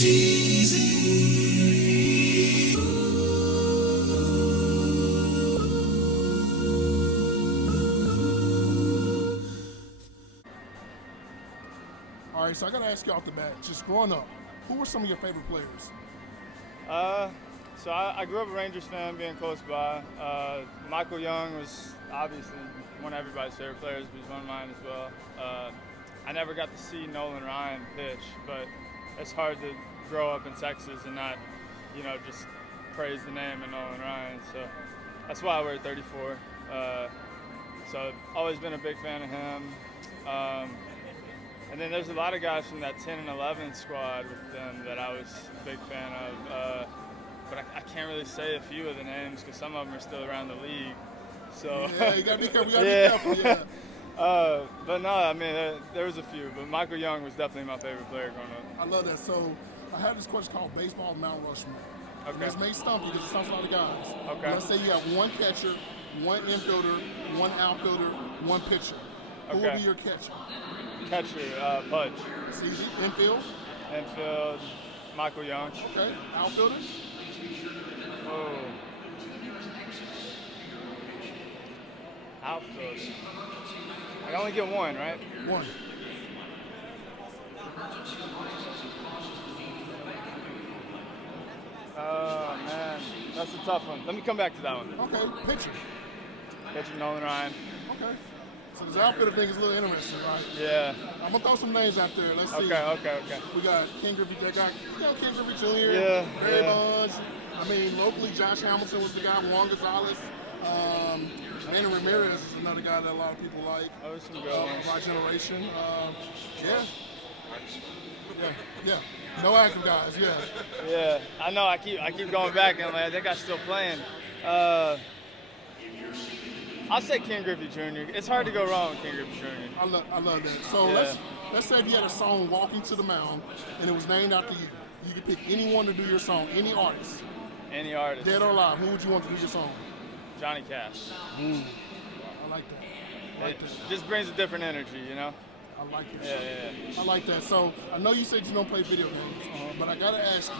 All right, so I got to ask you off the bat, just growing up, who were some of your favorite players? So I grew up a Rangers fan, being close by. Michael Young was obviously one of everybody's favorite players, but he's one of mine as well. I never got to see Nolan Ryan pitch, but it's hard to grow up in Texas and not, just praise the name of Nolan Ryan. So that's why I wear 34. So I've always been a big fan of him. And then there's a lot of guys from that 10 and 11 squad with them that I was a big fan of. But I can't really say a few of the names because some of them are still around the league. So yeah, you gotta be careful. Be careful. Yeah. But no, I mean there was a few. But Michael Young was definitely my favorite player growing up. I love that. So I have this question called Baseball Mount Rushmore. Okay. And this may stump you because it stumps a lot of guys. Okay. Let's say you have one catcher, one infielder, one outfielder, one pitcher. Who will be your catcher? Catcher, Pudge. It's easy. Infield? Infield, Michael Young. Okay. Outfielder? Oh. Outfielder. I only get one, right? One. Oh, man. That's a tough one. Let me come back to that one. Okay. Pitcher? Pitcher, Nolan Ryan. Okay. So this outfielder thing is a little interesting, right? Yeah. I'm going to throw some names out there. Let's see. Okay. We got Ken Griffey. Ken Griffey Jr. Yeah. Barry Bonds. I mean, locally, Josh Hamilton was the guy. Juan Gonzalez. Manny Ramirez is another guy that a lot of people like. Oh, there's some good ones. My generation. Yeah. No active guys. Yeah. Yeah. I know. I keep going back and I'm like, I think I'm still playing. I'll say Ken Griffey Jr. It's hard to go wrong with Ken Griffey Jr. I love that. So let's say if you had a song, Walking to the Mound, and it was named after you. You could pick anyone to do your song, any artist. Any artist. Dead or alive, who would you want to do your song? Johnny Cash. I like that. It just brings a different energy, I like that. Yeah. I like that. So I know you said you don't play video games, but I got to ask you,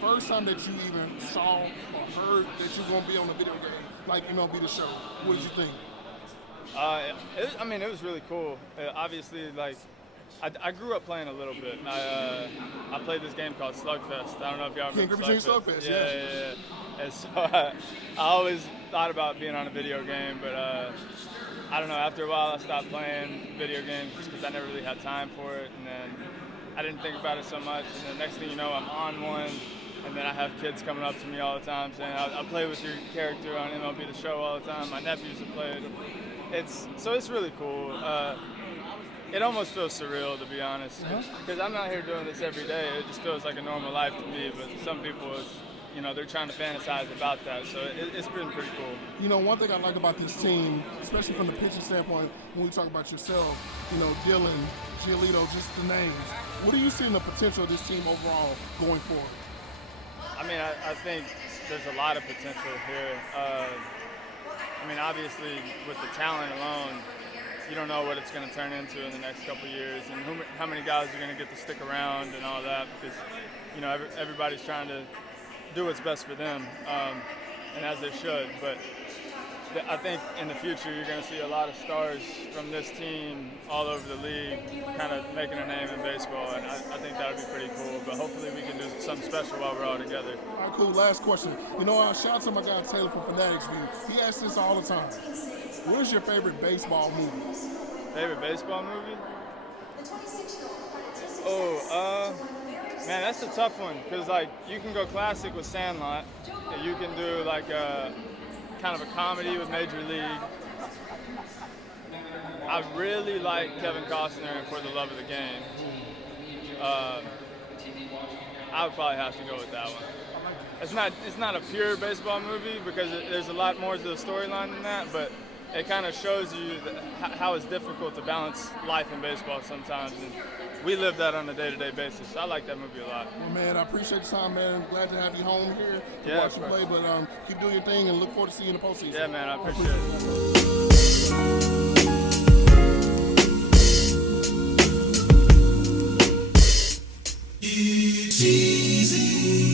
the first time that you even saw or heard that you're going to be on a video game, like MLB The Show, what did you think? It was really cool. Obviously, I grew up playing a little bit. I played this game called Slugfest. I don't know if y'all remember Slugfest. Yeah. And so I always thought about being on a video game, but I don't know. After a while, I stopped playing video games just because I never really had time for it, and then I didn't think about it so much. And then next thing you know, I'm on one, and then I have kids coming up to me all the time saying, "I play with your character on MLB The Show all the time." My nephews have played. It's really cool. It almost feels surreal, to be honest, because I'm not here doing this every day. It just feels like a normal life to me, but some people, they're trying to fantasize about that, so it's been pretty cool. One thing I like about this team, especially from the pitching standpoint, when we talk about yourself, Dylan, Giolito, just the names. What do you see in the potential of this team overall going forward? I mean, I think there's a lot of potential here. Obviously, with the talent alone, you don't know what it's going to turn into in the next couple of years, and how many guys are going to get to stick around and all that, because everybody's trying to do what's best for them, and as they should. But I think in the future you're going to see a lot of stars from this team all over the league kind of making a name in baseball, and I think that would be pretty cool. But hopefully we can do something special while we're all together. All right, cool. Last question. Shout out to my guy Taylor from Fanatics View. He asks this all the time. What is your favorite baseball movie? Favorite baseball movie? Man, that's a tough one, because you can go classic with Sandlot, and you can do kind of a comedy with Major League. I really like Kevin Costner in For the Love of the Game. I would probably have to go with that one. It's not a pure baseball movie because there's a lot more to the storyline than that, but it kind of shows you how it's difficult to balance life and baseball sometimes. And we live that on a day-to-day basis. I like that movie a lot. Well, man, I appreciate the time, man. I'm glad to have you home here to watch you play. But keep doing your thing and look forward to seeing you in the postseason. Yeah, man, I appreciate it. Cheesy.